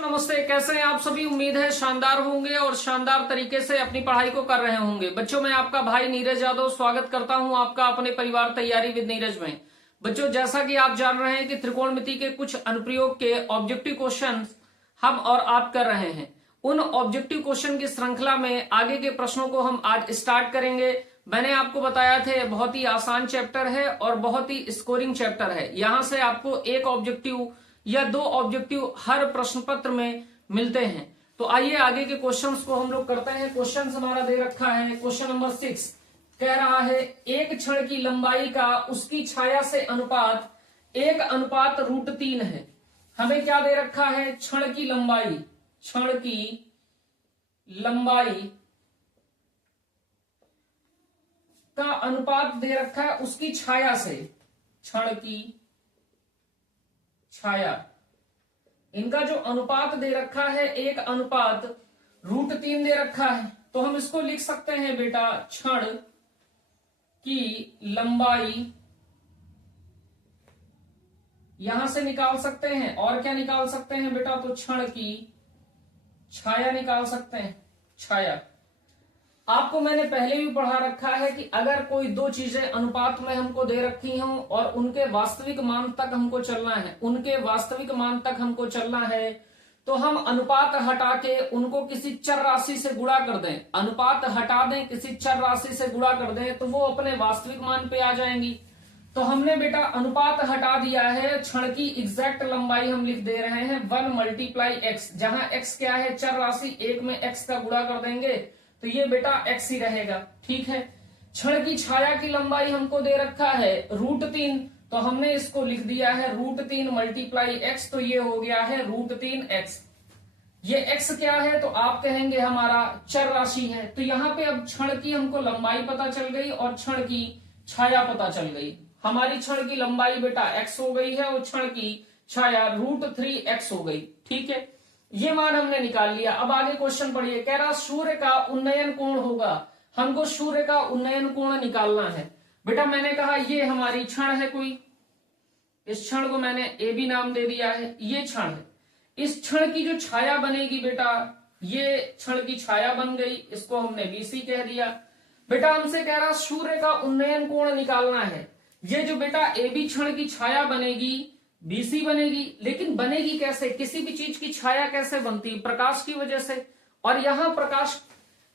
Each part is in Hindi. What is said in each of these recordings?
नमस्ते, कैसे हैं आप सभी। उम्मीद है शानदार होंगे और शानदार तरीके से अपनी पढ़ाई को कर रहे होंगे। बच्चों, मैं आपका भाई नीरज यादव स्वागत करता हूं आपका अपने परिवार तैयारी विद नीरज में। बच्चों, जैसा कि आप जान रहे हैं कि त्रिकोणमिति के कुछ अनुप्रयोग के ऑब्जेक्टिव क्वेश्चन हम और आप कर रहे हैं। उन ऑब्जेक्टिव क्वेश्चन की श्रृंखला में आगे के प्रश्नों को हम आज स्टार्ट करेंगे। मैंने आपको बताया थे बहुत ही आसान चैप्टर है और बहुत ही स्कोरिंग चैप्टर है। यहां से आपको एक ऑब्जेक्टिव या दो ऑब्जेक्टिव हर प्रश्न पत्र में मिलते हैं। तो आइए आगे के क्वेश्चंस को हम लोग करते हैं। क्वेश्चन हमारा दे रखा है, क्वेश्चन नंबर 6 कह रहा है एक क्षण की लंबाई का उसकी छाया से अनुपात 1:√3 है। हमें क्या दे रखा है? क्षण की लंबाई का अनुपात दे रखा है उसकी छाया से। क्षण की छाया, इनका जो अनुपात दे रखा है 1:√3 दे रखा है। तो हम इसको लिख सकते हैं बेटा, क्षण की लंबाई यहां से निकाल सकते हैं। और क्या निकाल सकते हैं बेटा? तो क्षण की छाया निकाल सकते हैं। छाया आपको मैंने पहले भी पढ़ा रखा है कि अगर कोई दो चीजें अनुपात में हमको दे रखी हों और उनके वास्तविक मान तक हमको चलना है, तो हम अनुपात हटा के उनको किसी चर राशि से गुणा कर दें। अनुपात हटा दें, किसी चर राशि से गुणा कर दें, तो वो अपने वास्तविक मान पे आ जाएंगी। तो हमने बेटा अनुपात हटा दिया है। क्षण की एग्जैक्ट लंबाई हम लिख दे रहे हैं 1 × x, जहां x क्या है? चर राशि। एक में x का गुणा कर देंगे तो ये बेटा x ही रहेगा। ठीक है। क्षण की छाया की लंबाई हमको दे रखा है √3, तो हमने इसको लिख दिया है √3 × x, तो ये हो गया है √3x। ये x क्या है? तो आप कहेंगे हमारा चर राशि है। तो यहाँ पे अब क्षण की हमको लंबाई पता चल गई और क्षण की छाया पता चल गई। हमारी क्षण की लंबाई बेटा x हो गई है और क्षण की छाया √3x हो गई। ठीक है, ये मान हमने निकाल लिया। अब आगे क्वेश्चन पढ़िए। कह रहा सूर्य का उन्नयन कोण होगा। हमको सूर्य का उन्नयन कोण निकालना है। बेटा मैंने कहा ये हमारी क्षण है कोई, इस क्षण को मैंने ए बी नाम दे दिया है। ये क्षण है। इस क्षण की जो छाया बनेगी बेटा, ये क्षण की छाया बन गई, इसको हमने बीसी कह दिया। बेटा हमसे कह रहा सूर्य का उन्नयन कोण निकालना है। ये जो बेटा ए बी क्षण की छाया बनेगी, बीसी बनेगी, लेकिन बनेगी कैसे? किसी भी चीज की छाया कैसे बनती? प्रकाश की वजह से। और यहां प्रकाश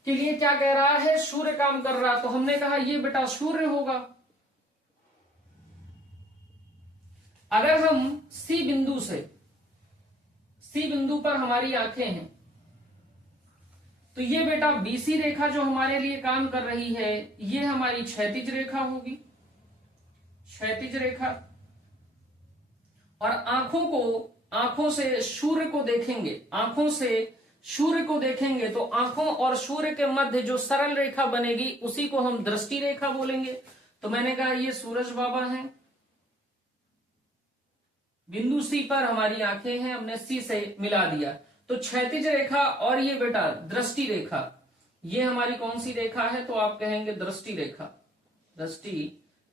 के लिए क्या कह रहा है? सूर्य काम कर रहा। तो हमने कहा ये बेटा सूर्य होगा। अगर हम सी बिंदु पर हमारी आंखें हैं, तो ये बेटा बीसी रेखा जो हमारे लिए काम कर रही है, ये हमारी क्षैतिज रेखा होगी, क्षैतिज रेखा। और आंखों से सूर्य को देखेंगे, तो आंखों और सूर्य के मध्य जो सरल रेखा बनेगी उसी को हम दृष्टि रेखा बोलेंगे। तो मैंने कहा ये सूरज बाबा हैं, बिंदु सी पर हमारी आंखें हैं, हमने सी से मिला दिया। तो क्षैतिज रेखा और ये बेटा दृष्टि रेखा, ये हमारी कौन सी रेखा है? तो आप कहेंगे दृष्टि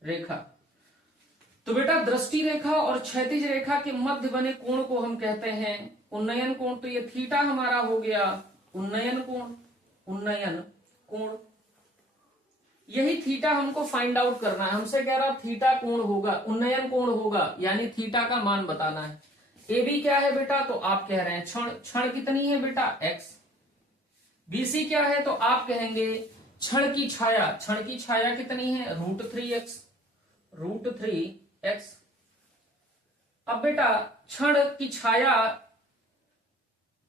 रेखा। तो बेटा दृष्टि रेखा और क्षैतिज रेखा के मध्य बने कोण को हम कहते हैं उन्नयन कोण। तो ये थीटा हमारा हो गया उन्नयन कोण। यही थीटा हमको फाइंड आउट करना है। हमसे कह रहा थीटा कोण होगा, उन्नयन कोण होगा, यानी थीटा का मान बताना है। ए बी क्या है बेटा? तो आप कह रहे हैं क्षण कितनी है बेटा? x। बीसी क्या है? तो आप कहेंगे क्षण की छाया कितनी है? √3x। अब बेटा क्षण की छाया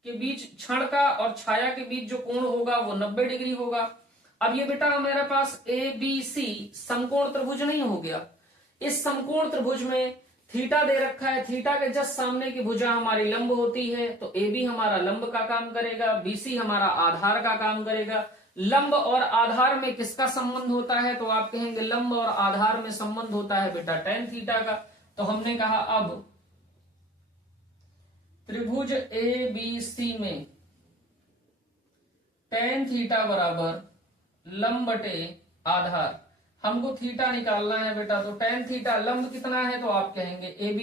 के बीच, क्षण का और छाया के बीच जो कोण होगा वो 90 डिग्री होगा। अब ये बेटा मेरे पास ABC समकोण त्रिभुज नहीं हो गया। इस समकोण त्रिभुज में थीटा दे रखा है। थीटा के जस्ट सामने की भुजा हमारी लंब होती है, तो AB हमारा लंब का काम करेगा, BC हमारा आधार का काम करेगा। लंब और आधार में किसका संबंध होता है? तो आप कहेंगे लंब और आधार में संबंध होता है बेटा tan थीटा का। तो हमने कहा अब त्रिभुज ABC में tan थीटा बराबर लंब बटे आधार। हमको थीटा निकालना है बेटा। तो tan थीटा लंब कितना है? तो आप कहेंगे AB।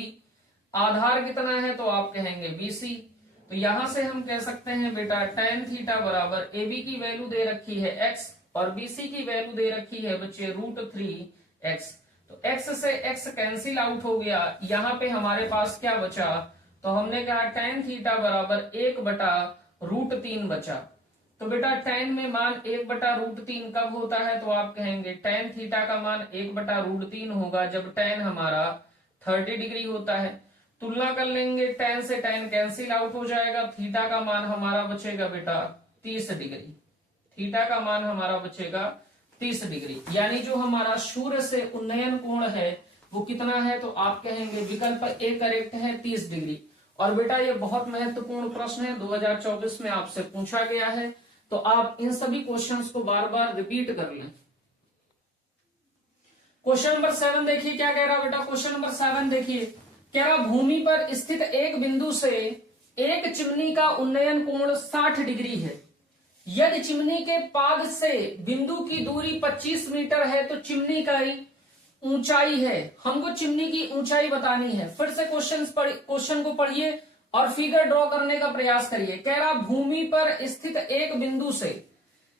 आधार कितना है? तो आप कहेंगे BC। तो यहां से हम कह सकते हैं बेटा tan थीटा बराबर AB की वैल्यू दे रखी है x और BC की वैल्यू दे रखी है बच्चे √3x। तो x से x कैंसिल आउट हो गया, यहाँ पे हमारे पास क्या बचा, तो हमने कहा tan थीटा बराबर 1/√3 बचा। तो बेटा tan में मान 1/√3 कब होता है, तो आप कहेंगे tan थीटा का मान 1/√3 होगा जब tan हमारा 30 डिग्री होता है। तुलना कर लेंगे, tan से tan कैंसिल आउट हो जाएगा, थीटा का मान हमारा बचेगा बेटा 30 डिग्री। थीटा का मान हमारा बचेगा 30 डिग्री, यानी जो हमारा सूर्य से उन्नयन कोण है वो कितना है, तो आप कहेंगे विकल्प ए करेक्ट है 30 डिग्री। और बेटा ये बहुत महत्वपूर्ण प्रश्न है, 2024 में आपसे पूछा गया है, तो आप इन सभी क्वेश्चंस को बार बार रिपीट कर लें। क्वेश्चन नंबर 7 देखिए क्या कह रहा बेटा। क्वेश्चन नंबर 7 देखिए, कह रहा भूमि पर स्थित एक बिंदु से एक चिमनी का उन्नयन कोण 60 डिग्री है। यदि चिमनी के पाद से बिंदु की दूरी 25 मीटर है तो चिमनी का ऊंचाई है, हमको चिमनी की ऊंचाई बतानी है। फिर से क्वेश्चन को पढ़िए और फिगर ड्रॉ करने का प्रयास करिए। कह रहा भूमि पर स्थित एक बिंदु से,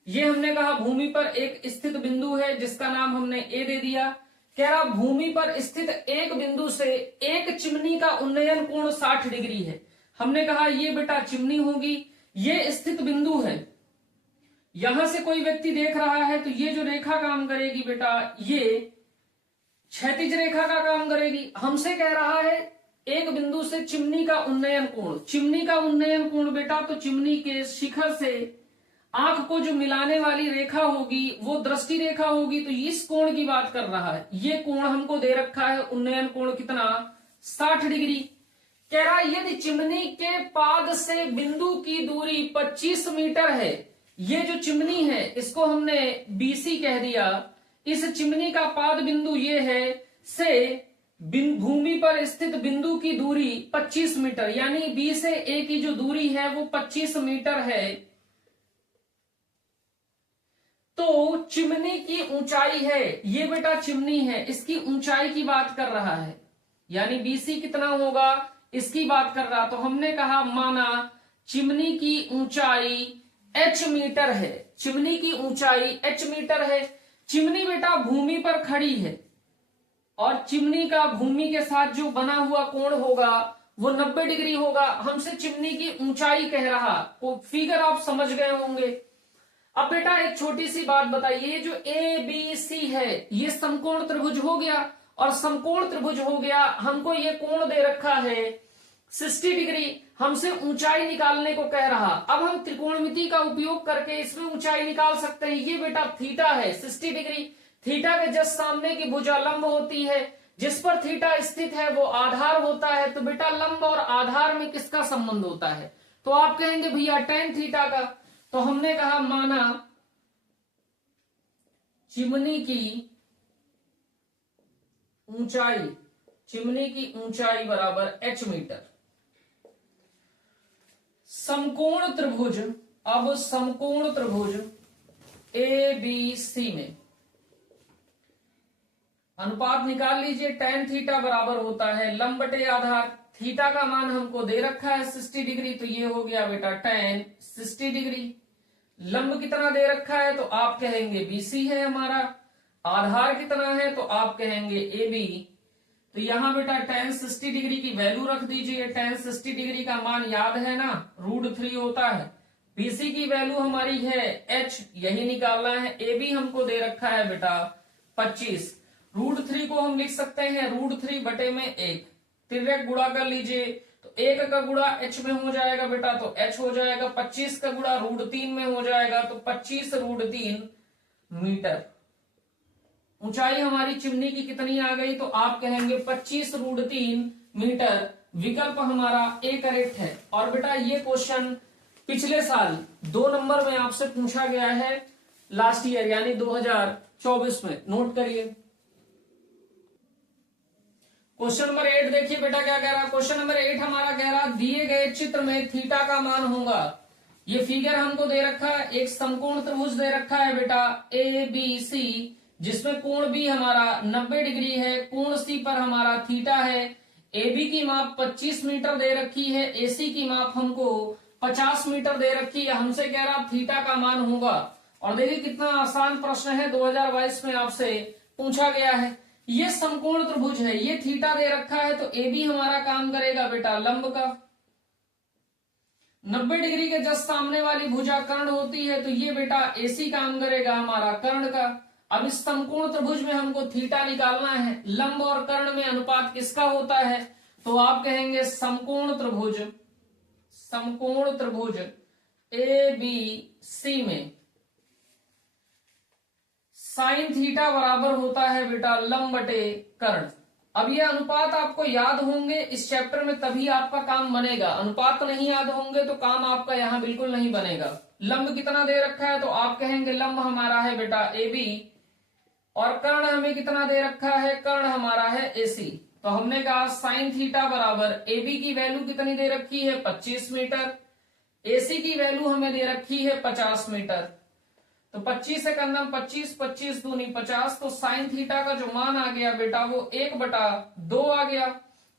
ये हमने कहा भूमि पर एक स्थित बिंदु है जिसका नाम हमने ए दे दिया। कह रहा भूमि पर स्थित एक बिंदु से एक चिमनी का उन्नयन कोण 60 डिग्री है। हमने कहा ये बेटा चिमनी होगी, ये स्थित बिंदु है। यहां से कोई व्यक्ति देख रहा है तो ये जो रेखा काम करेगी बेटा, ये क्षैतिज रेखा का काम करेगी। हमसे कह रहा है एक बिंदु से चिमनी का उन्नयन कोण, चिमनी का उन्नयन कोण बेटा, तो चिमनी के शिखर से आंख को जो मिलाने वाली रेखा होगी वो दृष्टि रेखा होगी, तो इस कोण की बात कर रहा है। ये कोण हमको दे रखा है उन्नयन कोण कितना, 60 डिग्री। कह रहा यदि चिमनी के पाद से बिंदु की दूरी 25 मीटर है, ये जो चिमनी है इसको हमने BC कह दिया, इस चिमनी का पाद बिंदु ये है से भूमि पर स्थित बिंदु की दूरी 25 मीटर, यानी B से A की जो दूरी है वो 25 मीटर है। तो चिमनी की ऊंचाई है, ये बेटा चिमनी है, इसकी ऊंचाई की बात कर रहा है, यानी BC कितना होगा इसकी बात कर रहा। तो हमने कहा माना चिमनी की ऊंचाई h मीटर है, चिमनी की ऊंचाई h मीटर है। चिमनी बेटा भूमि पर खड़ी है और चिमनी का भूमि के साथ जो बना हुआ कोण होगा वो 90 डिग्री होगा। हमसे चिमनी की ऊंचाई कह रहा, तो फिगर आप समझ गए होंगे। अब बेटा एक छोटी सी बात बताइए, जो ABC है ये समकोण त्रिभुज हो गया, और समकोण त्रिभुज हो गया, हमको ये कोण दे रखा है 60 डिग्री, हमसे ऊंचाई निकालने को कह रहा। अब हम त्रिकोणमिति का उपयोग करके इसमें ऊंचाई निकाल सकते हैं। ये बेटा थीटा है 60 डिग्री, थीटा के जस्ट सामने की भुजा लंब होती है, जिस पर थीटा स्थित है वो आधार होता है। तो बेटा लंब और आधार में किसका संबंध होता है, तो आप कहेंगे भैया tan थीटा का। तो हमने कहा माना चिमनी की ऊंचाई बराबर h मीटर। समकोण त्रिभुज, अब समकोण त्रिभुज ABC में अनुपात निकाल लीजिए। tan थीटा बराबर होता है लंब बटे आधार, थीटा का मान हमको दे रखा है 60 डिग्री, तो ये हो गया बेटा tan 60 डिग्री। लंब कितना दे रखा है, तो आप कहेंगे BC है हमारा, आधार कितना है तो आप कहेंगे AB। तो यहां बेटा tan 60 डिग्री की वैल्यू रख दीजिए। tan 60 डिग्री का मान याद है ना, √3 होता है। BC की वैल्यू हमारी है h, यही निकालना है। AB हमको दे रखा है बेटा 25, √3 को हम लिख सकते हैं √3 बटे में 1, तिर्यक गुणा कर लीजिए, तो 1 का गुणा h में हो जाएगा बेटा, तो h हो जाएगा, 25 का गुणा √3 में हो जाएगा, तो 25√3 मीटर। ऊंचाई हमारी चिमनी की कितनी आ गई, तो आप कहेंगे 25√3 मीटर। विकल्प हमारा ए करेक्ट है। और बेटा ये क्वेश्चन पिछले साल 2 नंबर में आपसे पूछा गया है, लास्ट ईयर यानी 2024 में, नोट करिए। क्वेश्चन नंबर 8 देखिए बेटा क्या कह रहा है। क्वेश्चन नंबर 8 हमारा कह रहा दिए गए चित्र में थीटा का मान होगा, ये फिगर हमको दे रखा है, एक समकोण त्रिभुज दे रखा है बेटा ABC, जिसमें कोण B हमारा 90 डिग्री है, कोण C पर हमारा थीटा है, AB की माप 25 मीटर दे रखी है, AC की माप हमको 50 मीटर दे रखी है। हमसे कह रहा थीटा का मान होगा। और देखिए कितना आसान प्रश्न है, 2022 में आपसे पूछा गया है। ये समकोण त्रिभुज है, ये थीटा दे रखा है, तो AB हमारा काम करेगा बेटा लंब का। 90 डिग्री के जस्ट सामने वाली भुजा कर्ण होती है, तो ये बेटा AC काम करेगा हमारा कर्ण का। अब इस समकोण त्रिभुज में हमको थीटा निकालना है। लंब और कर्ण में अनुपात किसका होता है? तो आप कहेंगे समकोण त्रिभुज ABC में साइन थीटा बराबर होता है बेटा लंब बटे कर्ण। अब ये अनुपात आपको याद होंगे इस चैप्टर में, तभी आपका काम बनेगा। अनुपात नहीं याद होंगे तो काम आपका यहाँ बिल्कुल नहीं बनेगा। लंब कितना दे रखा है, तो आप कहेंगे लंब हमारा है बेटा AB, और कर्ण हमें कितना दे रखा है? कर्ण हमारा है AC। तो हमने कहा साइन थीटा बराबर AB की वैल्यू कितनी दे रखी है? 25 मीटर। AC की वैल्यू हमें दे रखी है 50 मीटर। तो 25 से करना 25, 25 दूनी 50, तो साइन थीटा का जो मान आ गया बेटा वो 1/2 आ गया।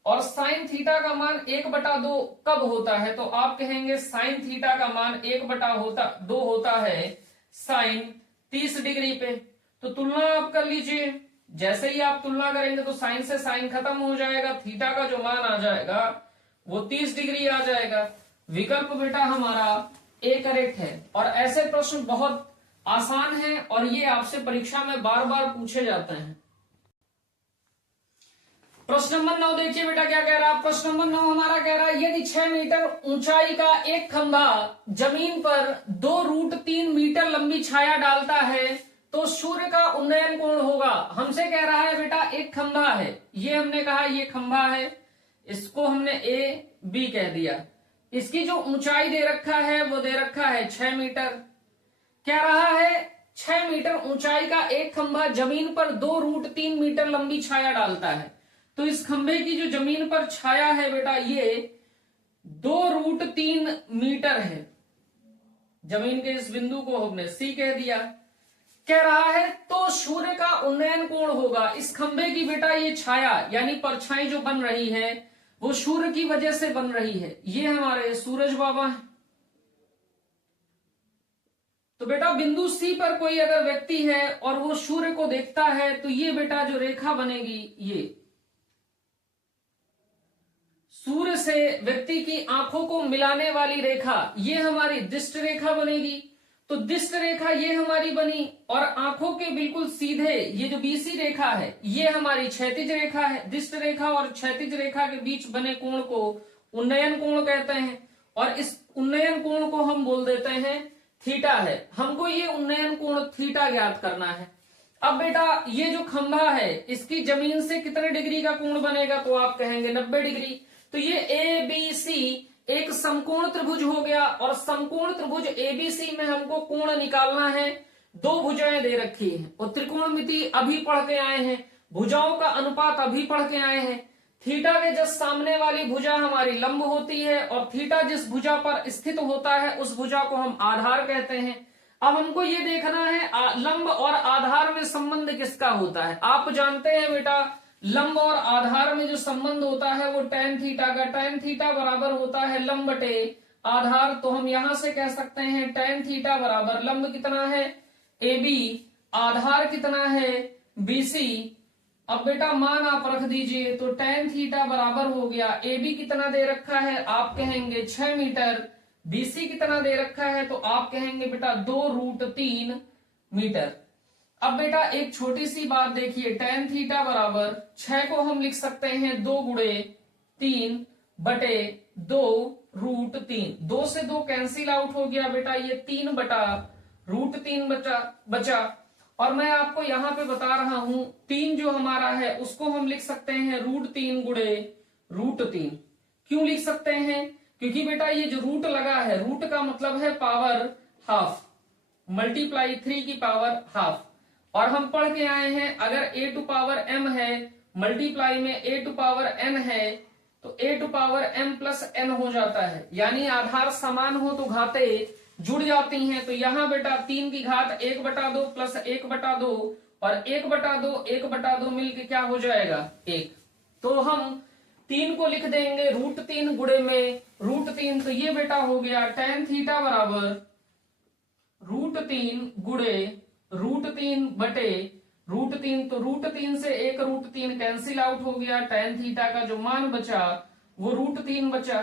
और साइन थीटा का मान 1/2 कब होता है? तो आप कहेंगे साइन थीटा का मान 1/2 होता है साइन 30 डिग्री पे। तो तुलना आप कर लीजिए, जैसे ही आप तुलना करेंगे तो साइन से साइन खत्म हो जाएगा, थीटा का जो मान आ जाएगा वो 30 डिग्री आ जाएगा। विकल्प बेटा हमारा ए करेक्ट है। और ऐसे प्रश्न बहुत आसान है और ये आपसे परीक्षा में बार बार पूछे जाते हैं। प्रश्न नंबर 9 देखिए बेटा क्या कह रहा है। प्रश्न नंबर 9 हमारा कह रहा है यदि 6 मीटर ऊंचाई का एक खंभा जमीन पर 2√3 मीटर लंबी छाया डालता है तो सूर्य का उन्नयन कोण होगा। हमसे कह रहा है बेटा एक खंभा है, ये हमने कहा ये खंभा है, इसको हमने AB कह दिया। इसकी जो ऊंचाई दे रखा है वो दे रखा है 6 मीटर। कह रहा है 6 मीटर ऊंचाई का एक खंभा जमीन पर 2√3 मीटर लंबी छाया डालता है। तो इस खंभे की जो जमीन पर छाया है बेटा ये 2√3 मीटर है। जमीन के इस बिंदु को हमने C कह दिया। कह रहा है तो सूर्य का उन्नयन कोण होगा। इस खंभे की बेटा ये छाया यानी परछाई जो बन रही है वो सूर्य की वजह से बन रही है। ये हमारे सूरज बाबा हैं। तो बेटा बिंदु C पर कोई अगर व्यक्ति है और वो सूर्य को देखता है तो ये बेटा जो रेखा बनेगी ये सूर्य से व्यक्ति की आंखों को मिलाने वाली रेखा, ये हमारी दिष्ट रेखा बनेगी। तो दिष्ट रेखा ये हमारी बनी और आंखों के बिल्कुल सीधे ये जो BC रेखा है ये हमारी क्षैतिज रेखा है। दिष्ट रेखा और क्षैतिज रेखा के बीच बने कोण को उन्नयन कोण कहते हैं और इस उन्नयन कोण को हम बोल देते हैं थीटा है। हमको ये उन्नयन कोण थीटा ज्ञात करना है। अब बेटा ये जो खंभा है इसकी जमीन से कितने डिग्री का कोण बनेगा? तो आप कहेंगे 90 डिग्री। तो ये ABC एक समकोण त्रिभुज हो गया और समकोण त्रिभुज ABC में हमको कोण निकालना है। दो भुजाएं दे रखी हैं और त्रिकोणमिति अभी पढ़ के आए हैं, भुजाओं का अनुपात अभी पढ़ के आए हैं। थीटा के जस्ट सामने वाली भुजा हमारी लंब होती है और थीटा जिस भुजा पर स्थित होता है उस भुजा को हम आधार कहते हैं। अब हमको ये देखना है लंब और आधार में संबंध किसका होता है। आप जानते हैं बेटा लंब और आधार में जो संबंध होता है वो tan थीटा का। tan थीटा बराबर होता है लंब बटे आधार। तो हम यहां से कह सकते हैं tan थीटा बराबर लंब कितना है AB, आधार कितना है BC। अब बेटा मान आप रख दीजिए तो tan थीटा बराबर हो गया AB कितना दे रखा है आप कहेंगे 6 मीटर, BC कितना दे रखा है तो आप कहेंगे बेटा 2√3 मीटर। अब बेटा एक छोटी सी बात देखिए, tan थीटा बराबर 6 को हम लिख सकते हैं 2 गुणे 3 बटे 2√3। 2 से 2 कैंसिल आउट हो गया बेटा, ये 3/√3 बचा। और मैं आपको यहाँ पे बता रहा हूं 3 जो हमारा है उसको हम लिख सकते हैं √3 गुणे √3। क्यों लिख सकते हैं? क्योंकि बेटा ये जो रूट लगा है, रूट का मतलब है पावर हाफ, मल्टीप्लाई 3 की पावर हाफ। और हम पढ़ के आए हैं अगर a टू पावर m है मल्टीप्लाई में a टू पावर n है तो a to power m plus n हो जाता है। यानी आधार समान हो तो घातें जुड़ जाती हैं। तो यहाँ बेटा 3 की घात 1/2 प्लस 1/2 और 1/2 1/2 मिलके क्या हो जाएगा 1। तो हम 3 को लिख देंगे √3 गुणे में √3, तो ये बेटा हो गया tan थीटा बराबर √3 गुणे √3 बटे √3, तो √3 से एक √3 कैंसिल आउट हो गया, tan थीटा का जो मान बचा वो √3 बचा।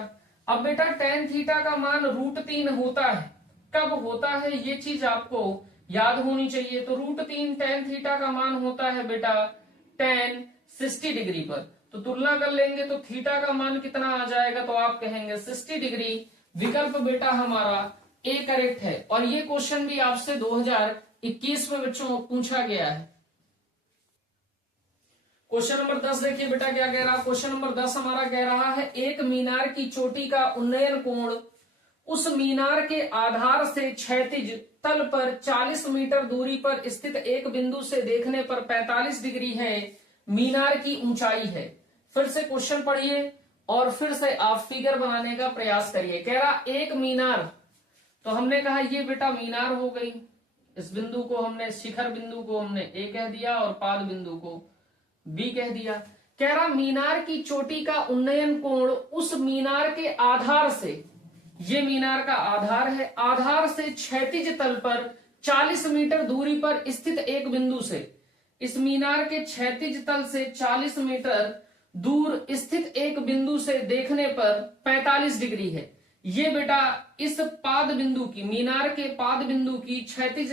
अब बेटा tan थीटा का मान √3 होता है, कब होता है ये चीज आपको याद होनी चाहिए। तो √3 tan थीटा का मान होता है बेटा tan 60 डिग्री पर, तो तुलना कर लेंगे तो थीटा का मान कितना आ जाएगा, तो आप कहेंगे 60 डिग्री। विकल्प बेटा हमारा ए करेक्ट है। और ये क्वेश्चन भी आपसे 2021 में बच्चों पूछा गया है। क्वेश्चन नंबर 10 देखिए बेटा क्या कह रहा है। क्वेश्चन नंबर 10 हमारा कह रहा है एक मीनार की चोटी का उन्नयन कोण उस मीनार के आधार से क्षैतिज तल पर 40 मीटर दूरी पर स्थित एक बिंदु से देखने पर 45 डिग्री है। मीनार की ऊंचाई है। फिर से क्वेश्चन पढ़िए और फिर से आप फिगर बनाने का प्रयास करिए। कह रहा एक मीनार, तो हमने कहा ये बेटा मीनार हो गई, इस बिंदु को हमने शिखर बिंदु को हमने ए कह दिया और पाद बिंदु को बी कह दिया। कह रहा मीनार की चोटी का उन्नयन कोण उस मीनार के आधार से, ये मीनार का आधार है, आधार से क्षैतिज तल पर 40 मीटर दूरी पर स्थित एक बिंदु से, इस मीनार के क्षैतिज तल से 40 मीटर दूर स्थित एक बिंदु से देखने पर 45 डिग्री है। ये बेटा इस पाद बिंदु की, मीनार के पाद बिंदु की क्षैतिज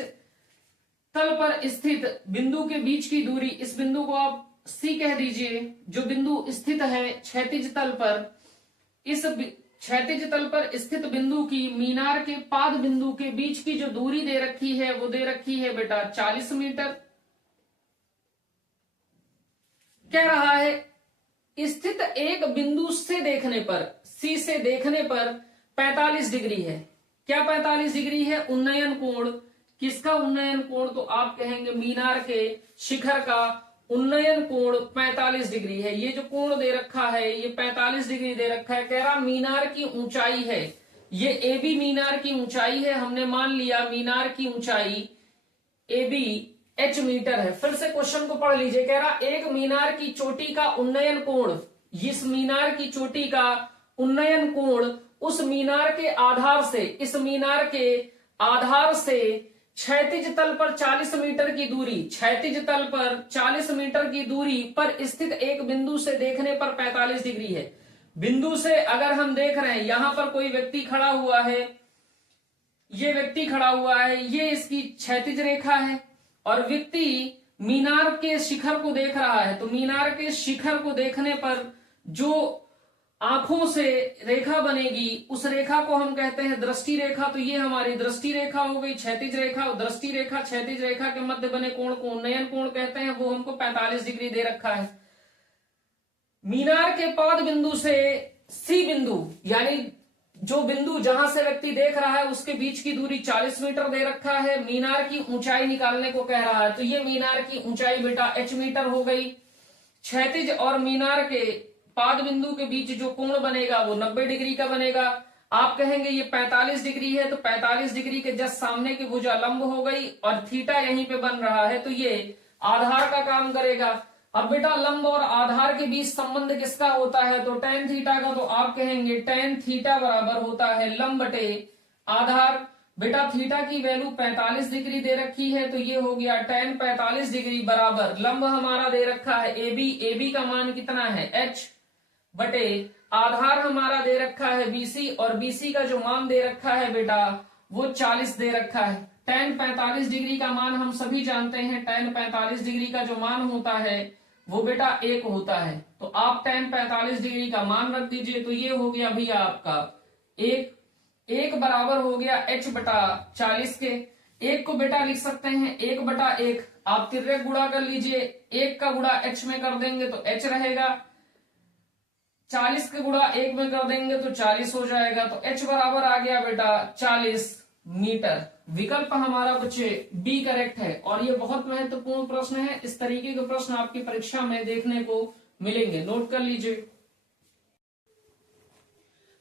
तल पर स्थित बिंदु के बीच की दूरी, इस बिंदु को आप सी कह दीजिए, जो बिंदु स्थित है क्षैतिज तल पर, इस क्षैतिज तल पर स्थित बिंदु की मीनार के पाद बिंदु के बीच की जो दूरी दे रखी है वो दे रखी है बेटा 40 मीटर। कह रहा है स्थित एक बिंदु से देखने पर, सी से देखने पर 45 डिग्री है। क्या 45 डिग्री है? उन्नयन कोण। किसका उन्नयन कोण? तो आप कहेंगे मीनार के शिखर का उन्नयन कोण 45 डिग्री है। ये जो कोण दे रखा है ये 45 डिग्री दे रखा है। कह रहा मीनार की ऊंचाई है, ये ए बी मीनार की ऊंचाई है। हमने मान लिया मीनार की ऊंचाई ए बी h मीटर है। फिर से क्वेश्चन को पढ़ लीजिए। कह रहा एक मीनार की चोटी का उन्नयन कोण, इस मीनार की चोटी का उन्नयन कोण उस मीनार के आधार से, इस मीनार के आधार से क्षैतिज तल पर 40 मीटर की दूरी, क्षैतिज तल पर 40 मीटर की दूरी पर स्थित एक बिंदु से देखने पर 45 डिग्री है। बिंदु से अगर हम देख रहे हैं, यहां पर कोई व्यक्ति खड़ा हुआ है, ये व्यक्ति खड़ा हुआ है, ये इसकी क्षैतिज रेखा है और व्यक्ति मीनार के शिखर को देख रहा है। तो मीनार के शिखर को देखने पर जो आंखों से रेखा बनेगी उस रेखा को हम कहते हैं दृष्टि रेखा। तो ये हमारी दृष्टि रेखा हो गई, क्षैतिज रेखा। दृष्टि रेखा क्षैतिज रेखा के मध्य बने कोण को उन्नयन कोण कहते हैं, वो हमको 45 डिग्री दे रखा है। मीनार के पाद बिंदु से सी बिंदु, यानी जो बिंदु जहां से व्यक्ति देख रहा है उसके बीच की दूरी 40 मीटर दे रखा है। मीनार की ऊंचाई निकालने को कह रहा है, तो ये मीनार की ऊंचाई बेटा h मीटर हो गई। क्षैतिज और मीनार के पाद बिंदु के बीच जो कोण बनेगा वो 90 डिग्री का बनेगा। आप कहेंगे ये 45 डिग्री है, तो 45 डिग्री के जस्ट सामने की भुजा लंब हो गई और थीटा यहीं पे बन रहा है, तो ये आधार का काम करेगा। अब बेटा लंब और आधार के बीच संबंध किसका होता है? तो tan थीटा का। तो आप कहेंगे tan थीटा बराबर होता है लंब बटे आधार। बेटा थीटा की वैल्यू 45 डिग्री दे रखी है, तो ये हो गया tan 45 डिग्री बराबर लंब हमारा दे रखा है AB। AB का मान कितना है? h बटे आधार हमारा दे रखा है BC और BC का जो मान दे रखा है बेटा वो 40 दे रखा है। tan 45 डिग्री का मान हम सभी जानते हैं, tan 45 डिग्री का जो मान होता है वो बेटा 1 होता है। तो आप tan 45 डिग्री का मान रख दीजिए, तो ये हो गया भैया आपका 1 बराबर हो गया h बटा 40 के। 1 को बेटा लिख सकते हैं 1 बटा 1, आप तिर्यक गुणा कर लीजिए, 1 का गुणा h में कर देंगे तो h रहेगा, 40 के गुणा 1 में कर देंगे तो 40 हो जाएगा। तो h बराबर आ गया बेटा 40 मीटर। विकल्प हमारा बच्चे बी करेक्ट है। और ये बहुत महत्वपूर्ण प्रश्न है, इस तरीके के प्रश्न आपकी परीक्षा में देखने को मिलेंगे, नोट कर लीजिए।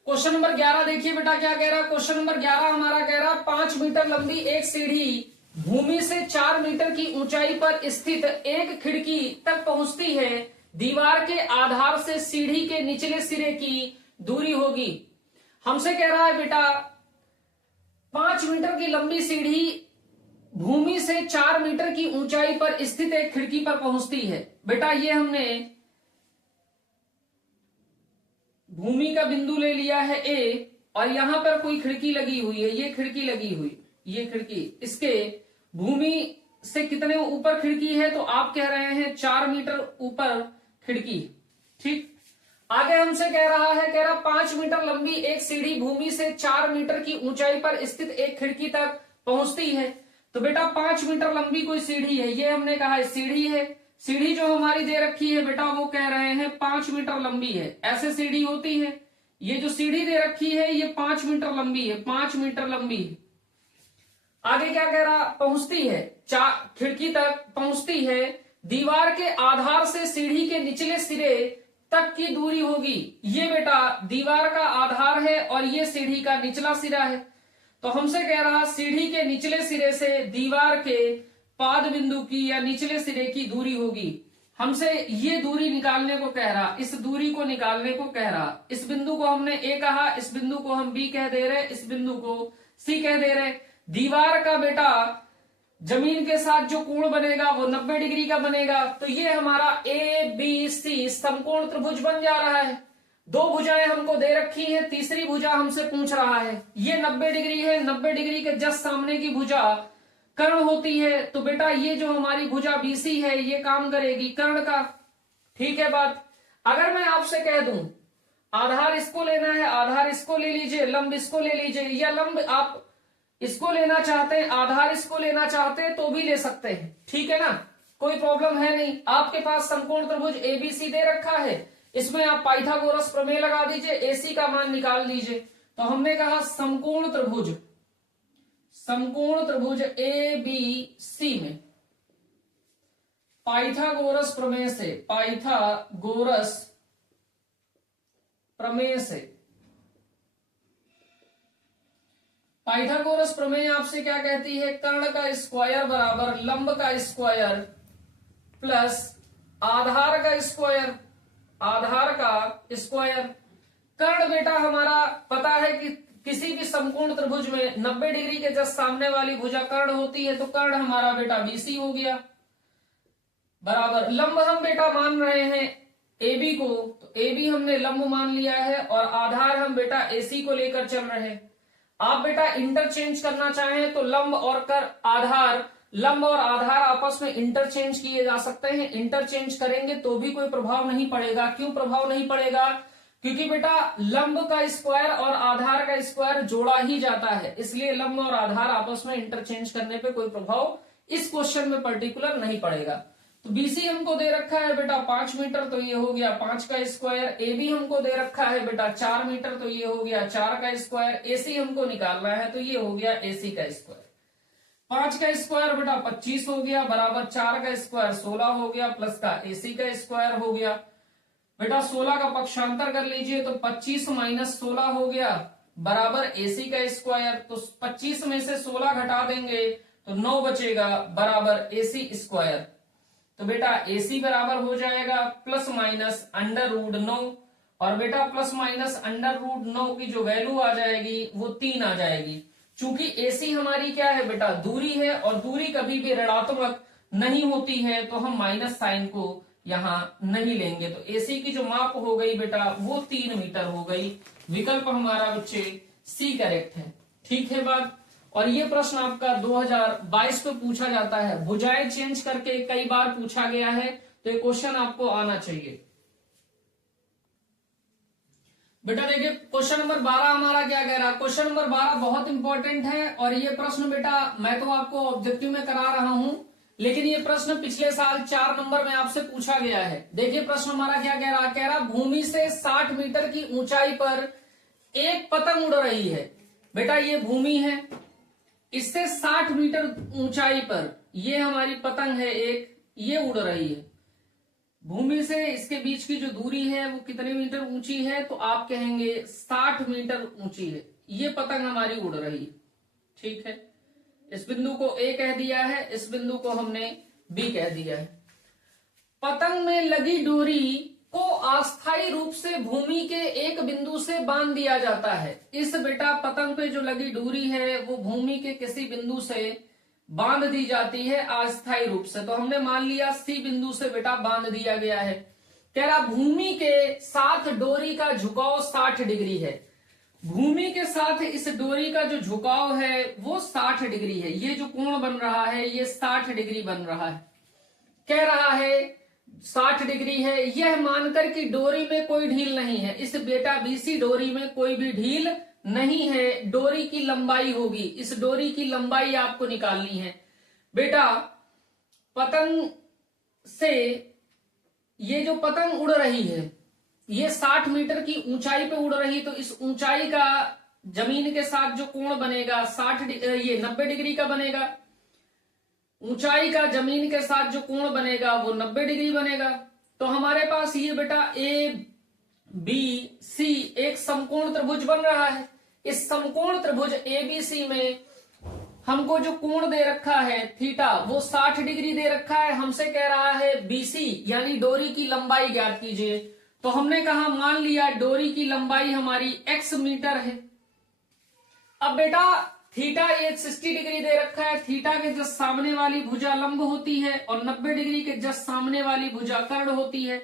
क्वेश्चन नंबर 11 देखिए बेटा क्या कह रहा है। क्वेश्चन नंबर 11 हमारा कह रहा 5 मीटर लंबी एक सीढ़ी भूमि से 4 मीटर की ऊंचाई पर स्थित एक खिड़की तक पहुंचती है, दीवार के आधार से सीढ़ी के निचले सिरे की दूरी होगी। हमसे कह रहा है बेटा 5 मीटर की लंबी सीढ़ी भूमि से 4 मीटर की ऊंचाई पर स्थित एक खिड़की पर पहुंचती है। बेटा ये हमने भूमि का बिंदु ले लिया है ए, और यहां पर कोई खिड़की लगी हुई है, ये खिड़की लगी हुई, ये खिड़की, इसके भूमि से कितने ऊपर खिड़की है, तो आप कह रहे हैं 4 मीटर ऊपर खिड़की। ठीक, आगे हमसे कह रहा है, कह रहा 5 मीटर लंबी एक सीढ़ी भूमि से 4 मीटर की ऊंचाई पर स्थित एक खिड़की तक पहुंचती है। तो बेटा 5 मीटर लंबी कोई सीढ़ी है, ये हमने कहा सीढ़ी है। सीढ़ी जो हमारी दे रखी है बेटा वो कह रहे हैं 5 मीटर लंबी है। ऐसे सीढ़ी होती है, ये जो सीढ़ी दे रखी है ये 5 मीटर लंबी है, 5 मीटर लंबी है। आगे क्या कह रहा, पहुंचती है खिड़की तक पहुंचती है। दीवार के आधार से सीढ़ी के निचले सिरे तक की दूरी होगी। ये बेटा दीवार का आधार है और ये सीढ़ी का निचला सिरा है। तो हमसे कह रहा सीढ़ी के निचले सिरे से दीवार के पाद बिंदु की या निचले सिरे की दूरी होगी। हमसे ये दूरी निकालने को कह रहा, इस दूरी को निकालने को कह रहा। इस बिंदु को हमने ए कहा, इस बिंदु को हम बी कह दे रहे, इस बिंदु को सी कह दे रहे। दीवार का बेटा जमीन के साथ जो कोण बनेगा वो 90 डिग्री का बनेगा। तो ये हमारा ए बी सी समकोण त्रिभुज बन जा रहा है। 2 भुजाएं हमको दे रखी हैं, तीसरी भुजा हमसे पूछ रहा है। ये 90 डिग्री है, 90 डिग्री के जस्ट सामने की भुजा कर्ण होती है। तो बेटा ये जो हमारी भुजा बीसी है ये काम करेगी कर्ण का। ठीक है बात। अगर मैं आपसे कह दूं आधार इसको लेना है, आधार इसको ले लीजिए, लंब इसको ले लीजिए, या लंब आप इसको लेना चाहते हैं, आधार इसको लेना चाहते हैं तो भी ले सकते हैं। ठीक है ना, कोई प्रॉब्लम है नहीं। आपके पास समकोण त्रिभुज एबीसी दे रखा है, इसमें आप पाइथागोरस प्रमेय लगा दीजिए, एसी का मान निकाल दीजिए। तो हमने कहा समकोण त्रिभुज ए बी सी में पाइथागोरस प्रमेय से पाइथागोरस प्रमेय आपसे क्या कहती है, कर्ण का स्क्वायर बराबर लंब का स्क्वायर प्लस आधार का स्क्वायर। कर्ण बेटा हमारा पता है कि किसी भी समकोण त्रिभुज में 90 डिग्री के जस्ट सामने वाली भुजा कर्ण होती है। तो कर्ण हमारा बेटा बीसी हो गया बराबर लंब हम बेटा मान रहे हैं एबी को, तो एबी हमने लंब मान लिया है और आधार हम बेटा एसी को लेकर चल रहे हैं। आप बेटा इंटरचेंज करना चाहें तो लंब और आधार आपस में इंटरचेंज किए जा सकते हैं। इंटरचेंज करेंगे तो भी कोई प्रभाव नहीं पड़ेगा। क्यों प्रभाव नहीं पड़ेगा, क्योंकि बेटा लंब का स्क्वायर और आधार का स्क्वायर जोड़ा ही जाता है, इसलिए लंब और आधार आपस में इंटरचेंज करने पे कोई प्रभाव इस क्वेश्चन में पर्टिकुलर नहीं पड़ेगा। तो बीसी हमको दे रखा है बेटा 5 मीटर, तो ये हो गया 5 का स्क्वायर। एबी हमको दे रखा है बेटा 4 मीटर, तो ये हो गया 4 का स्क्वायर। एसी हमको निकालना है तो ये हो गया एसी का स्क्वायर। 5 का स्क्वायर बेटा 25 हो गया बराबर 4 का स्क्वायर 16 हो गया प्लस का एसी का स्क्वायर हो गया। बेटा 16 का पक्षांतर कर लीजिए तो 25 माइनस 16 हो गया बराबर एसी का स्क्वायर। तो 25 में से 16 घटा देंगे तो 9 बचेगा बराबर एसी स्क्वायर। तो बेटा एसी बराबर हो जाएगा प्लस माइनस अंडर रूट 9, और बेटा प्लस माइनस अंडर रूट 9 की जो वैल्यू आ जाएगी वो 3 आ जाएगी। चूंकि एसी हमारी क्या है बेटा दूरी है, और दूरी कभी भी ऋणात्मक नहीं होती है तो हम माइनस साइन को यहां नहीं लेंगे। तो एसी की जो माप हो गई बेटा वो 3 मीटर हो गई। विकल्प हमारा बच्चे सी करेक्ट है। ठीक है बात। और ये प्रश्न आपका 2022 में पूछा जाता है, भुजाएं चेंज करके कई बार पूछा गया है, तो ये क्वेश्चन आपको आना चाहिए। बेटा देखिए क्वेश्चन नंबर 12 हमारा क्या कह रहा है। क्वेश्चन नंबर 12 बहुत इंपॉर्टेंट है, और ये प्रश्न बेटा मैं तो आपको ऑब्जेक्टिव में करा रहा हूं, लेकिन ये प्रश्न पिछले साल 4 नंबर में आपसे पूछा गया है। देखिए प्रश्न हमारा क्या कह रहा भूमि से 60 मीटर की ऊंचाई पर एक पतंग उड़ रही है। बेटा ये भूमि है, इससे 60 मीटर ऊंचाई पर ये हमारी पतंग है एक, ये उड़ रही है। भूमि से इसके बीच की जो दूरी है वो कितने मीटर ऊंची है, तो आप कहेंगे 60 मीटर ऊंची है। ये पतंग हमारी उड़ रही है। ठीक है, इस बिंदु को ए कह दिया है, इस बिंदु को हमने बी कह दिया है। पतंग में लगी डोरी को अस्थायी रूप से भूमि के एक बिंदु से बांध दिया जाता है। इस बेटा पतंग पे जो लगी डोरी है वो भूमि के किसी बिंदु से बांध दी जाती है अस्थायी रूप से। तो हमने मान लिया सी बिंदु से बेटा बांध दिया गया है। कह रहा भूमि के साथ डोरी का झुकाव 60 डिग्री है। भूमि के साथ इस डोरी का जो झुकाव है वो 60 डिग्री है। ये जो कोण बन रहा है ये 60 डिग्री बन रहा है। कह रहा है 60 डिग्री है, यह मानकर कि डोरी में कोई ढील नहीं है। इस बेटा बीसी डोरी में कोई भी ढील नहीं है। डोरी की लंबाई होगी, इस डोरी की लंबाई आपको निकालनी है। बेटा पतंग से ये जो पतंग उड़ रही है ये 60 मीटर की ऊंचाई पे उड़ रही, तो इस ऊंचाई का जमीन के साथ जो कोण बनेगा 90 डिग्री का बनेगा। ऊंचाई का जमीन के साथ जो कोण बनेगा वो 90 डिग्री बनेगा। तो हमारे पास ये बेटा ए बी सी एक समकोण त्रिभुज बन रहा है। इस समकोण त्रिभुज एबीसी में हमको जो कोण दे रखा है थीटा वो 60 डिग्री दे रखा है। हमसे कह रहा है बीसी यानी डोरी की लंबाई ज्ञात कीजिए। तो हमने कहा मान लिया डोरी की लंबाई हमारी x मीटर है। अब बेटा थीटा ये 60 डिग्री दे रखा है। थीटा के जस्ट सामने वाली भुजा लंब होती है और 90 डिग्री के जस्ट सामने वाली भुजा कर्ण होती है।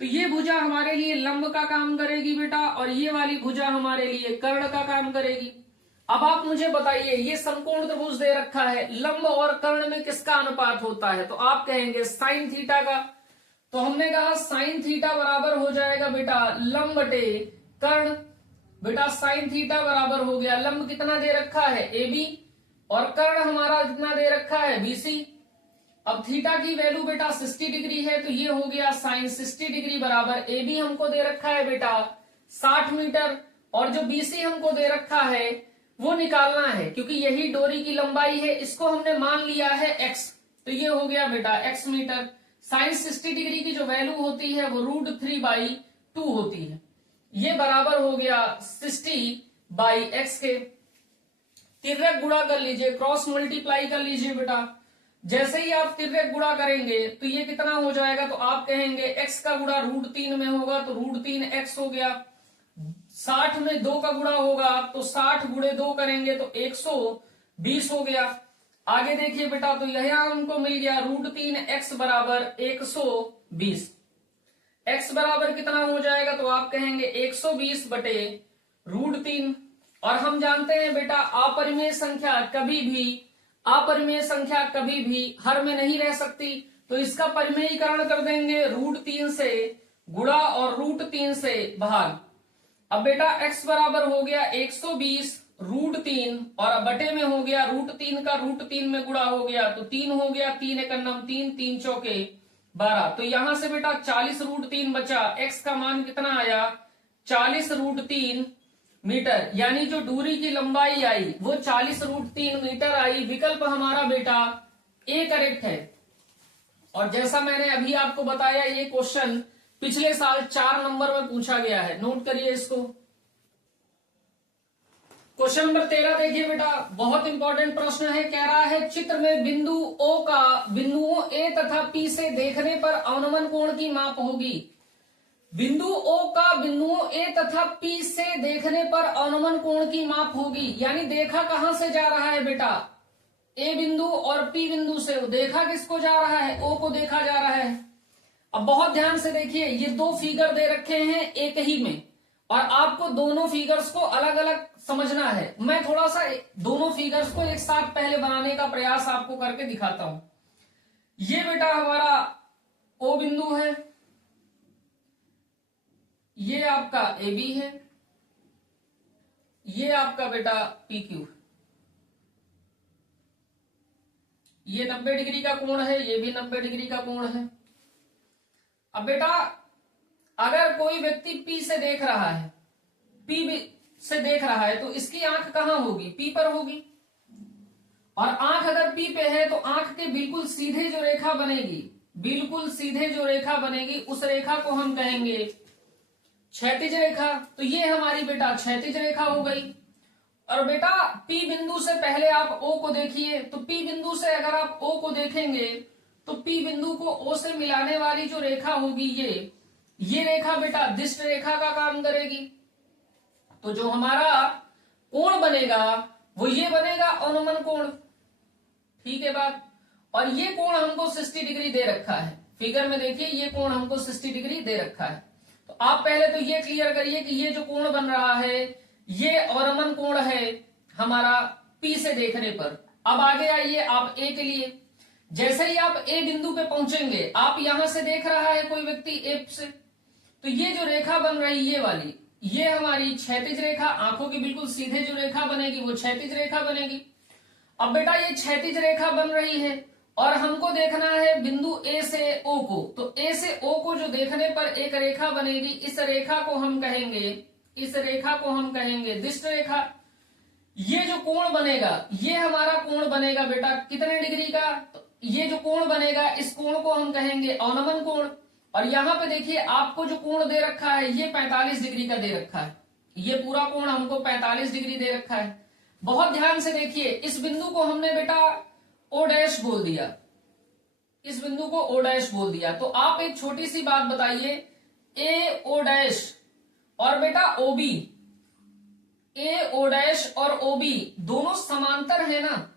तो ये भुजा हमारे लिए लंब का काम करेगी बेटा और ये वाली भुजा हमारे लिए कर्ण का काम करेगी। अब आप मुझे बताइए ये समकोण त्रिभुज दे रखा है, लंब और कर्ण में किसका अनुपात होता है? तो आप कहेंगे साइन थीटा का। तो हमने कहा साइन थीटा बराबर हो जाएगा बेटा लंब बटे कर्ण। बेटा साइन थीटा बराबर हो गया, लंब कितना दे रखा है AB और कर्ण हमारा कितना दे रखा है BC। अब थीटा की वैल्यू बेटा 60 डिग्री है तो ये हो गया साइन 60 डिग्री बराबर AB हमको दे रखा है बेटा 60 मीटर और जो BC हमको दे रखा है वो निकालना है क्योंकि यही डोरी की लंबाई है। इसको हमने मान लिया है x, तो ये हो गया बेटा x मीटर। साइन 60 डिग्री की जो वैल्यू होती है वो √3/2 होती है। ये बराबर हो गया 60/x के। तिर्यक गुणा कर लीजिए, क्रॉस मल्टीप्लाई कर लीजिए बेटा। जैसे ही आप तिर्यक गुणा करेंगे तो ये कितना हो जाएगा? तो आप कहेंगे x का गुणा √3 में होगा तो √3x हो गया। 60 में 2 का गुणा होगा तो 60 गुणे 2 करेंगे तो 120 हो गया। आगे देखिए बेटा तो यहां हमको मिल गया √3x बराबर 120। x बराबर कितना हो जाएगा? तो आप कहेंगे 120 बटे √3। और हम जानते हैं बेटा अपरिमेय संख्या कभी भी हर में नहीं रह सकती, तो इसका परिमेयीकरण कर देंगे √3 से गुणा और √3 से भाग। अब बेटा x बराबर हो गया 120 √3 और बटे में हो गया √3 का √3 में गुणा हो गया तो 3 हो गया। 3 एकम 3, 3 चौके 12। तो यहां से बेटा 40 √3 बचा। x का मान कितना आया? 40 √3 मीटर, यानी जो दूरी की लंबाई आई वो 40 √3 मीटर आई। विकल्प हमारा बेटा ए करेक्ट है। और जैसा मैंने अभी आपको बताया ये क्वेश्चन पिछले साल 4 नंबर में पूछा गया है, नोट करिए इसको। क्वेश्चन नंबर 13 देखिए बेटा, बहुत इंपॉर्टेंट प्रश्न है। कह रहा है चित्र में बिंदु O का बिंदुओं A तथा P से देखने पर अवनमन कोण की माप होगी। बिंदु O का बिंदुओं A तथा P से देखने पर अवनमन कोण की माप होगी, यानी देखा कहां से जा रहा है बेटा? A बिंदु और P बिंदु से। देखा किसको जा रहा है? O को देखा जा रहा है। अब बहुत ध्यान से देखिए, ये 2 फिगर दे रखे हैं एक ही में और आपको दोनों फिगर्स को अलग अलग समझना है। मैं थोड़ा सा दोनों फिगर्स को एक साथ पहले बनाने का प्रयास आपको करके दिखाता हूं। ये बेटा हमारा O बिंदु है, ये आपका AB है, ये आपका बेटा PQ। ये 90 डिग्री का कोण है, ये भी 90 डिग्री का कोण है। अब बेटा अगर कोई व्यक्ति P से देख रहा है, P से देख रहा है तो इसकी आंख कहां होगी? P पर होगी। और आंख अगर P पे है तो आंख के बिल्कुल सीधे जो रेखा बनेगी, बिल्कुल सीधे जो रेखा बनेगी उस रेखा को हम कहेंगे क्षैतिज रेखा। तो ये हमारी बेटा क्षैतिज रेखा हो गई। और बेटा P बिंदु से पहले आप O को देखिए, तो P बिंदु से अगर आप O को देखेंगे तो P बिंदु को O से मिलाने वाली जो रेखा होगी ये रेखा बेटा दिष्ट रेखा का काम करेगी। तो जो हमारा कोण बनेगा वो ये बनेगा अनुमन कोण। ठीक है बात। और ये कोण हमको 60 डिग्री दे रखा है, फिगर में देखिए ये कोण हमको 60 डिग्री दे रखा है। तो आप पहले तो ये क्लियर करिए कि ये जो कोण बन रहा है ये अवनमन कोण है हमारा P से देखने पर। अब आगे आइए आप A के लिए। जैसे ही आप A बिंदु पे पहुंचेंगे, आप यहां से देख रहा है कोई व्यक्ति A से, तो ये जो रेखा बन रही ये वाली, ये हमारी क्षैतिज रेखा, आंखों की बिल्कुल सीधे जो रेखा बनेगी वो क्षैतिज रेखा बनेगी। अब बेटा ये क्षैतिज रेखा बन रही है और हमको देखना है बिंदु A से O को। तो A से O को जो देखने पर एक रेखा बनेगी, इस रेखा को हम कहेंगे दिष्ट रेखा। ये जो कोण बनेगा ये हमारा कोण बनेगा बेटा कितने डिग्री का? तो ये जो कोण बनेगा इस कोण को हम कहेंगे अवनमन कोण। और यहां पे देखिए आपको जो कोण दे रखा है ये 45 डिग्री का दे रखा है, ये पूरा कोण हमको 45 डिग्री दे रखा है। बहुत ध्यान से देखिए, इस बिंदु को हमने बेटा O डैश बोल दिया, इस बिंदु को O डैश बोल दिया। तो आप एक छोटी सी बात बताइए, A O डैश और बेटा OB, A O डैश और OB दोनों समांतर है ना?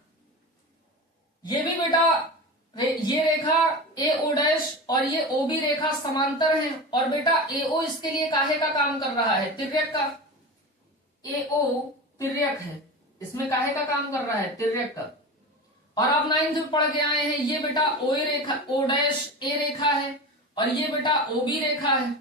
ये भी बेटा ये रेखा A O डैश और ये OB रेखा समांतर है। और बेटा AO इसके लिए काहे का काम कर रहा है? तिर्यक का। AO तिर्यक है, इसमें काहे का काम कर रहा है? तिर्यक का। और आप 9th में पढ़ के आए हैं, ये बेटा O डैश A रेखा है और ये बेटा OB रेखा है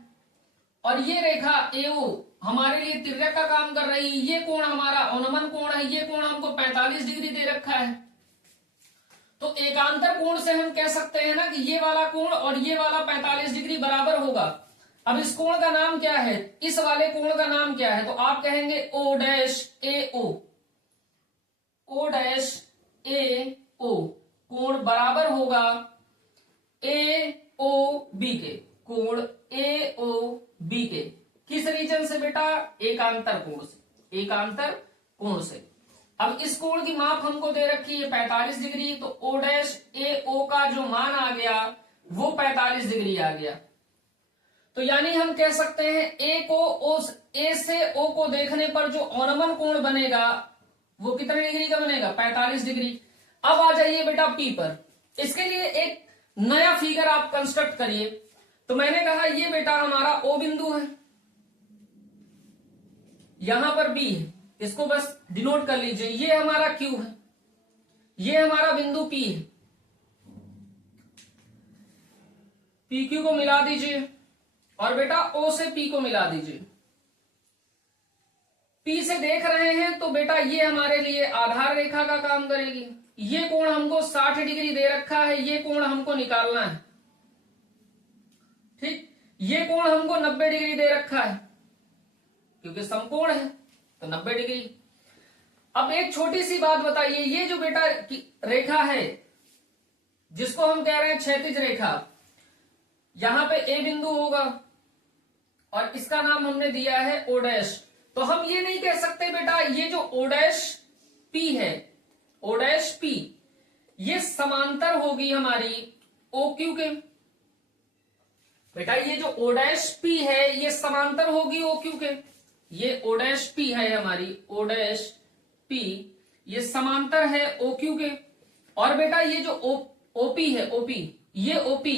और ये रेखा AO हमारे लिए तिर्यक का काम कर रही है। ये कोण हमारा अवनमन कोण है, ये कोण हमको 45 डिग्री दे रखा है। तो एकांतर कोण से हम कह सकते हैं ना कि ये वाला कोण और ये वाला 45 डिग्री बराबर होगा। अब इस कोण का नाम क्या है? इस वाले कोण का नाम क्या है? तो आप कहेंगे O dash AO, O dash AO कोण बराबर होगा AOB के, कोण AOB के। किस रीजन से बेटा? एकांतर कोण से, एकांतर कोण से। अब इस कोण की माप हमको दे रखी है 45 डिग्री, तो O डैश AO का जो मान आ गया वो 45 डिग्री आ गया। तो यानी हम कह सकते हैं A से O को देखने पर जो अवनमन कोण बनेगा वो कितने डिग्री का बनेगा? 45 डिग्री। अब आ जाइए बेटा P पर। इसके लिए एक नया फिगर आप कंस्ट्रक्ट करिए। तो मैंने कहा ये बेटा हमारा O बिंदु है, यहां पर B है, इसको बस डिनोट कर लीजिए। ये हमारा Q है, ये हमारा बिंदु P है। PQ को मिला दीजिए और बेटा O से P को मिला दीजिए। P से देख रहे हैं तो बेटा ये हमारे लिए आधार रेखा का काम करेगी। ये कोण हमको 60 डिग्री दे रखा है, ये कोण हमको निकालना है। ठीक, ये कोण हमको 90 डिग्री दे रखा है क्योंकि समकोण है तो 90 डिग्री। अब एक छोटी सी बात बताइए, ये जो बेटा रेखा है जिसको हम कह रहे हैं क्षैतिज रेखा, यहां पे A बिंदु होगा और इसका नाम हमने दिया है O डैश। तो हम ये नहीं कह सकते बेटा ये जो O डैश P है, O डैश P ये समांतर होगी हमारी OQ के। बेटा ये जो O डैश P है ये समांतर होगी OQ के। ये O डैश P है हमारी, O डैश P ये समांतर है OQ के। और बेटा ये जो OP है, OP ये OP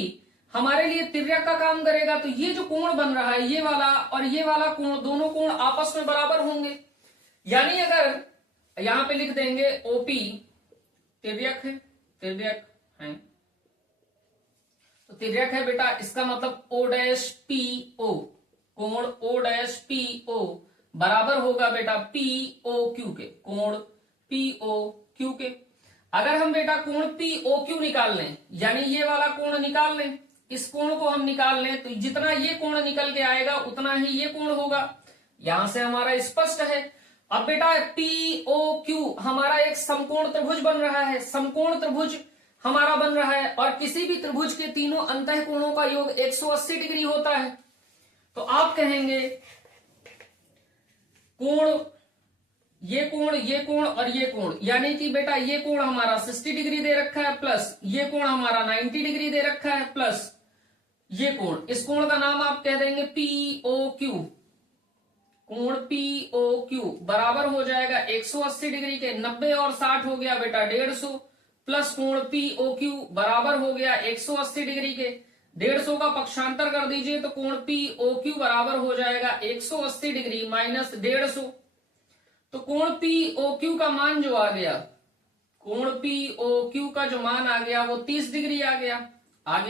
हमारे लिए तिर्यक का काम करेगा। तो ये जो कोण बन रहा है ये वाला और ये वाला कोण, दोनों कोण आपस में बराबर होंगे। यानी अगर यहां पे लिख देंगे OP तिर्यक है, तिर्यक है, तो तिर्यक है बेटा, इसका मतलब O डैश PO, कोण O डैश PO बराबर होगा बेटा POQ के, कोण POQ के। अगर हम बेटा कोण POQ निकाल लें, यानी ये वाला कोण निकाल लें, इस कोण को हम निकाल लें, तो जितना ये कोण निकल के आएगा उतना ही ये कोण होगा। यहां से हमारा स्पष्ट है। अब बेटा POQ हमारा एक समकोण त्रिभुज बन रहा है, समकोण त्रिभुज हमारा बन रहा है और किसी भी त्रिभुज के तीनों अंतः कोणों का योग 180 डिग्री होता है। तो आप कहेंगे कोण ये कोण और ये कोण, यानी कि बेटा ये कोण हमारा 60 डिग्री दे रखा है, प्लस ये कोण हमारा 90 डिग्री दे रखा है, प्लस ये कोण, इस कोण का नाम आप कह देंगे POQ। कोण POQ बराबर हो जाएगा 180 डिग्री के, 90 और 60 हो गया बेटा 150, प्लस कोण POQ बराबर हो गया 180 डिग्री के। 150 का पक्षांतर कर दीजिए तो कोण POQ बराबर हो जाएगा 180 डिग्री माइनस 150। तो कोण POQ का मान जो आ गया, कोण POQ का जो मान आ गया वो 30 डिग्री आ गया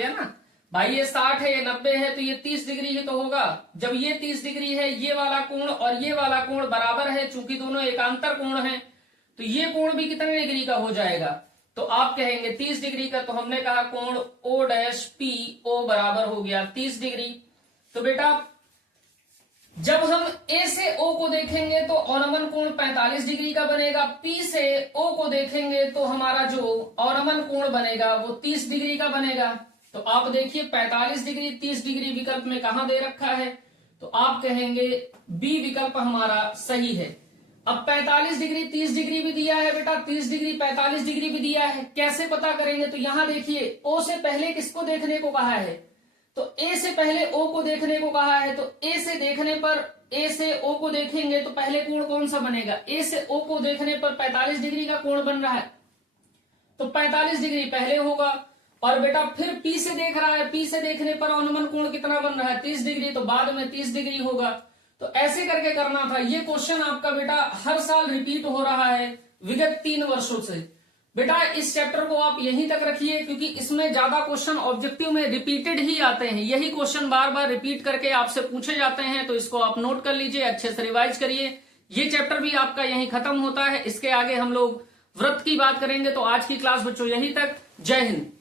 ना भाई। ये 60 है, ये 90 है, तो ये 30 डिग्री ही तो होगा। जब ये 30 डिग्री है, ये वाला कोण और ये वाला कोण बराबर है, चूंकि दोनों एकांतर कोण हैं, तो ये कोण भी कितने डिग्री का हो जाएगा, तो आप कहेंगे 30 डिग्री का। तो हमने कहा कोण O'PO बराबर हो गया 30 डिग्री। तो बेटा जब हम A से O को देखेंगे तो अवनमन कोण 45 डिग्री का बनेगा, P से O को देखेंगे तो हमारा जो अवनमन कोण बनेगा वो 30 डिग्री का बनेगा। तो आप देखिए 45 डिग्री 30 डिग्री विकल्प में कहां दे रखा है, तो आप कहेंगे B विकल्प हमारा सही है। अब 45 डिग्री 30 डिग्री भी दिया है बेटा, 30 डिग्री 45 डिग्री भी दिया है, कैसे पता करेंगे, तो यहां देखिए O से पहले किसको देखने को कहा है, तो A से पहले O को देखने को कहा है। तो A से देखने पर, A से O को देखेंगे तो पहले कोण कौन सा बनेगा, A से O को देखने पर 45 डिग्री का कोण बन रहा है, तो 45 डिग्री पहले होगा। और बेटा फिर P से देख रहा है, P से देखने पर अवनमन कोण कितना बन रहा है 30 डिग्री, तो बाद में 30 डिग्री होगा। तो ऐसे करके करना था। ये क्वेश्चन आपका बेटा हर साल रिपीट हो रहा है विगत 3 वर्षों से। बेटा इस चैप्टर को आप यहीं तक रखिए, क्योंकि इसमें ज्यादा क्वेश्चन ऑब्जेक्टिव में रिपीटेड ही आते हैं, यही क्वेश्चन बार बार रिपीट करके आपसे पूछे जाते हैं। तो इसको आप नोट कर लीजिए, अच्छे से रिवाइज करिए। ये चैप्टर भी आपका यहीं खत्म होता है, इसके आगे हम लोग वृत्त की बात करेंगे। तो आज की क्लास बच्चों यहीं तक। जय हिंद।